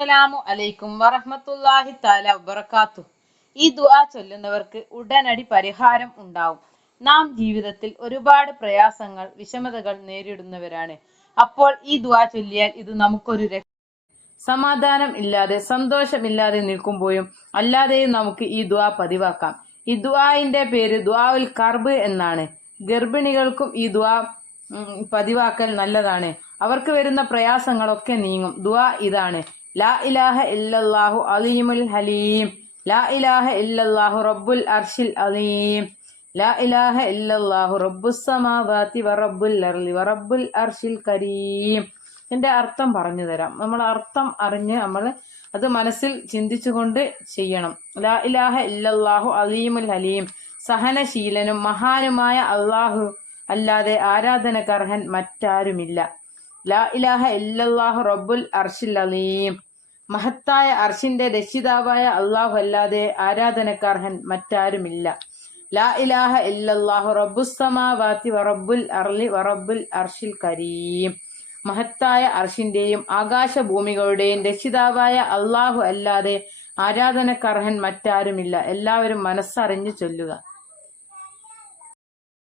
അസ്സലാമു അലൈക്കും വറഹ്മത്തുള്ളാഹി തആല വബറകാത്തു. ഈ ദുആ ചൊല്ലുന്നവർക്ക് ഉടനടി പരിഹാരം ഉണ്ടാവും. നാം ജീവിതത്തിൽ ഒരുപാട് പ്രയാസങ്ങൾ വിഷമതകൾ നേരിടുന്നവരാണ്. അപ്പോൾ ഈ ദുആ ചൊല്ലിയാൽ ഇത് നമുക്കൊരു സമാധാനം ഇല്ലാതെ സന്തോഷമില്ലാതെ നിൽക്കുമ്പോഴും അല്ലാതെയും നമുക്ക് ഈ ദുആ പതിവാക്കാം. ഈ ദുആഇന്റെ പേര് ദുആഉൽ കർബ് എന്നാണ്. ഗർഭിണികൾക്കും ഈ ദുആ പതിവാക്കൽ നല്ലതാണ്. അവർക്ക് വരുന്ന പ്രയാസങ്ങളൊക്കെ നീങ്ങും. ദുആ ഇതാണ്: ലാ ഇലാഹ ഇല്ലല്ലാഹു അലീമുൽ ഹലീം, ലാ ഇലാഹ ഇല്ലല്ലാഹു റബ്ബുൽ അർശിൽ അലീം, ലാ ഇലാഹ ഇല്ലല്ലാഹു റബ്ബുസ് സമാവാതി വറബ്ബുൽ അർളി വറബ്ബുൽ അർശിൽ കരീം. ഇതിന്റെ അർത്ഥം പറഞ്ഞു തരാം. നമ്മൾ അർത്ഥം അറിഞ്ഞ് നമ്മൾ അത് മനസ്സിൽ ചിന്തിച്ചുകൊണ്ട് ചെയ്യണം. ലാ ഇലാഹ ഇല്ലല്ലാഹു അലീമുൽ ഹലീം, സഹനശീലനും മഹാനുമായ അള്ളാഹു അല്ലാതെ ആരാധനക്കർഹൻ മറ്റാരുമില്ല. ലാ ഇലാഹ ഇല്ലല്ലാഹു റബ്ബുൽ അർശിൽ അലീം, മഹത്തായ അർശിന്റെ രക്ഷിതാവായ അള്ളാഹു അല്ലാതെ ആരാധനക്കർഹൻ മറ്റാരുമില്ല. ലാ ഇലാഹ ഇല്ലല്ലാഹു റബ്ബുസ് സമാവാതി വറബ്ബുൽ അർളി വറബ്ബുൽ അർശിൽ കരീം, മഹത്തായ അർശിന്റെയും ആകാശഭൂമികളുടെയും രക്ഷിതാവായ അള്ളാഹു അല്ലാതെ ആരാധനക്കർഹൻ മറ്റാരുമില്ല. എല്ലാവരും മനസ്സറിഞ്ഞു ചൊല്ലുക.